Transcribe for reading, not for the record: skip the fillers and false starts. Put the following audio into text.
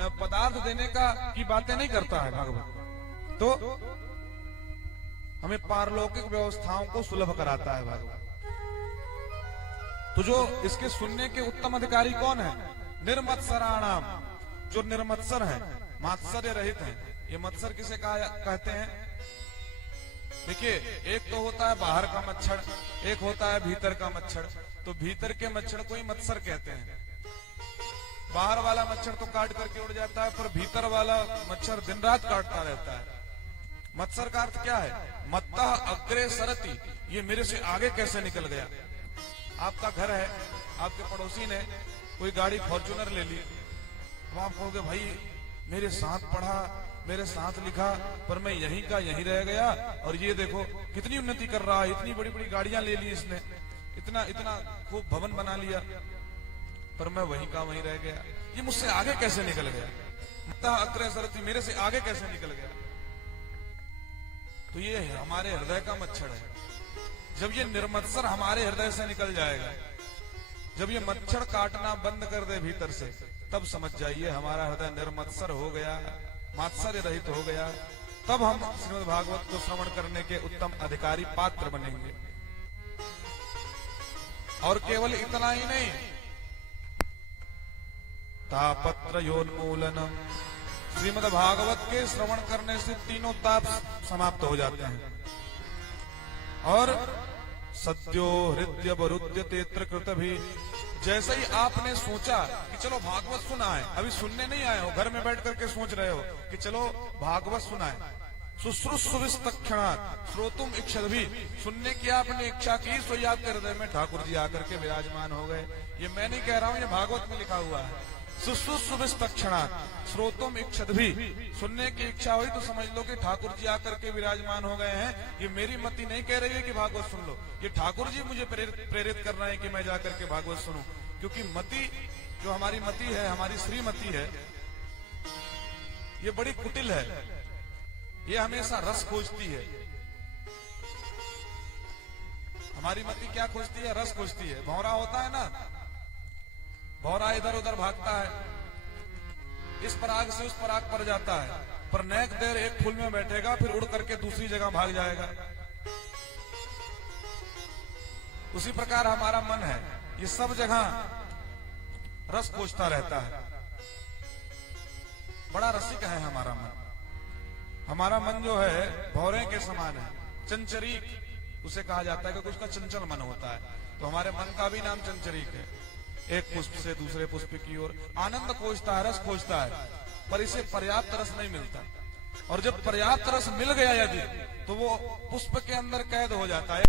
न पदार्थ देने की बातें नहीं करता है भागवत। तो हमें पारलौकिक व्यवस्थाओं को सुलभ कराता है भागवत। तो जो इसके सुनने के उत्तम अधिकारी कौन है? निर्मत्सराणाम, जो निर्मत्सर है, मात्सर्य रहित है। ये मत्सर किसे कहते हैं? देखिए, एक तो होता है बाहर का मच्छर, एक होता है भीतर का मच्छर। तो भीतर के मच्छर को ही मत्सर कहते हैं। बाहर वाला मच्छर तो काट करके उड़ जाता है, पर भीतर वाला मच्छर दिन रात काटता रहता है। मत्सर का अर्थ क्या है? मत्ता अग्रे सरती, ये मेरे से आगे कैसे निकल गया। आपका घर है, आपके पड़ोसी ने कोई गाड़ी फॉर्च्यूनर ले ली, अब आप कहोगे भाई मेरे साथ पढ़ा, मेरे साथ लिखा, पर मैं यहीं का यहीं रह गया, और ये देखो कितनी उन्नति कर रहा है, इतनी बड़ी बड़ी गाड़ियां ले ली इसने, इतना इतना खूब भवन बना लिया, पर मैं वहीं का वहीं रह गया। ये मुझसे आगे कैसे निकल गया? मत्ता अग्रे सरती, मेरे से आगे कैसे निकल गया? तो ये हमारे हृदय का मच्छर है। जब ये निर्मत्सर हमारे हृदय से निकल जाएगा, जब ये मच्छर काटना बंद कर दे भीतर से, तब समझ जाइए हमारा हृदय निर्मत्सर हो गया, मात्सर्य रहित हो गया। तब हम श्रीमद् भागवत को श्रवण करने के उत्तम अधिकारी पात्र बनेंगे। और केवल इतना ही नहीं, तापत्र योन्मूलनम, श्रीमद् भागवत के श्रवण करने से तीनों ताप समाप्त हो जाते हैं। और सद्यो हृदय वरुद्य तेत्र कृत भी, जैसे ही आपने सोचा कि चलो भागवत सुना है, अभी सुनने नहीं आए हो, घर में बैठ करके सोच रहे हो कि चलो भागवत सुना है, शुश्रूषुविस्तक्षणात् श्रोतुम इच्छद भी, सुनने की आपने इच्छा की, सो आपके हृदय में ठाकुर जी आकर के विराजमान हो गए। ये मैं नहीं कह रहा हूं, ये भागवत में लिखा हुआ है। शुश्रूषुविस्तक्षणात् श्रोतुम इच्छद भी, सुनने की इच्छा हुई तो समझ लो कि ठाकुर जी आकर के विराजमान हो गए हैं। ये मेरी मति नहीं कह रही है कि भागवत सुन लो, ये ठाकुर जी मुझे प्रेरित कर रहे हैं कि मैं जाकर के भागवत सुनूं। क्योंकि मति, जो हमारी मति है, हमारी श्रीमती है, ये बड़ी कुटिल है, ये हमेशा रस खोजती है। हमारी मति क्या खोजती है? रस खोजती है। भौरा होता है ना, भौरा इधर उधर भागता है, इस पराग से उस पराग पर जाता है, पर नेक देर एक फूल में बैठेगा, फिर उड़ करके दूसरी जगह भाग जाएगा। उसी प्रकार हमारा मन है, ये सब जगह रस खोजता रहता है। बड़ा रसिक है हमारा मन। हमारा मन जो है भौरे के समान है, चंचरीक उसे कहा जाता है, क्योंकि उसका चंचल मन होता है। तो हमारे मन का भी नाम चंचरीक है। एक पुष्प से दूसरे पुष्प की ओर आनंद खोजता है, रस खोजता है, पर इसे पर्याप्त रस नहीं मिलता। और जब पर्याप्त रस मिल गया यदि, तो वो पुष्प के अंदर कैद हो जाता है।